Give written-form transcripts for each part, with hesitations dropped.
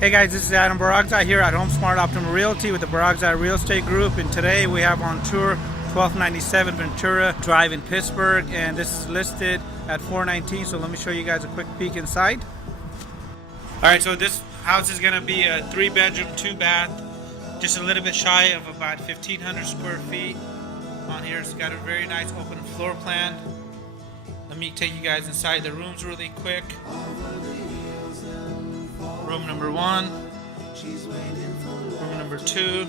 Hey guys, this is Adam Barakzai here at Home Smart Optimal Realty with the Barakzai Real Estate Group, and today we have on tour 1297 Ventura Drive in Pittsburgh, and this is listed at $419. So let me show you guys a quick peek inside. Alright, so this house is going to be a 3-bedroom, 2-bath, just a little bit shy of about 1,500 square feet. On here it's got a very nice open floor plan. Let me take you guys inside the rooms really quick. Room number 1, room number 2,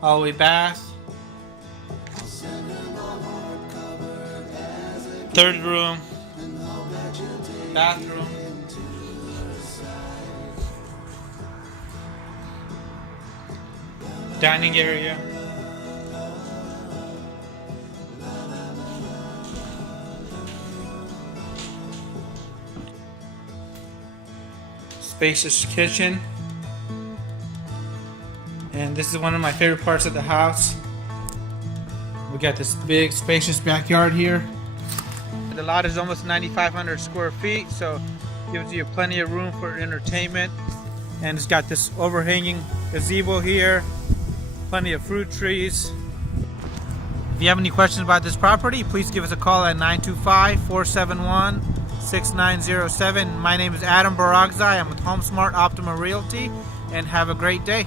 hallway bath, third room, bathroom, dining area, spacious kitchen, and this is one of my favorite parts of the house. We got this big spacious backyard here. The lot is almost 9,500 square feet, so gives you plenty of room for entertainment, and it's got this overhanging gazebo here, plenty of fruit trees. If you have any questions about this property, please give us a call at 925-471-6907. My name is Adam Barakzai. I'm with Home Smart Optimal Realty, and have a great day.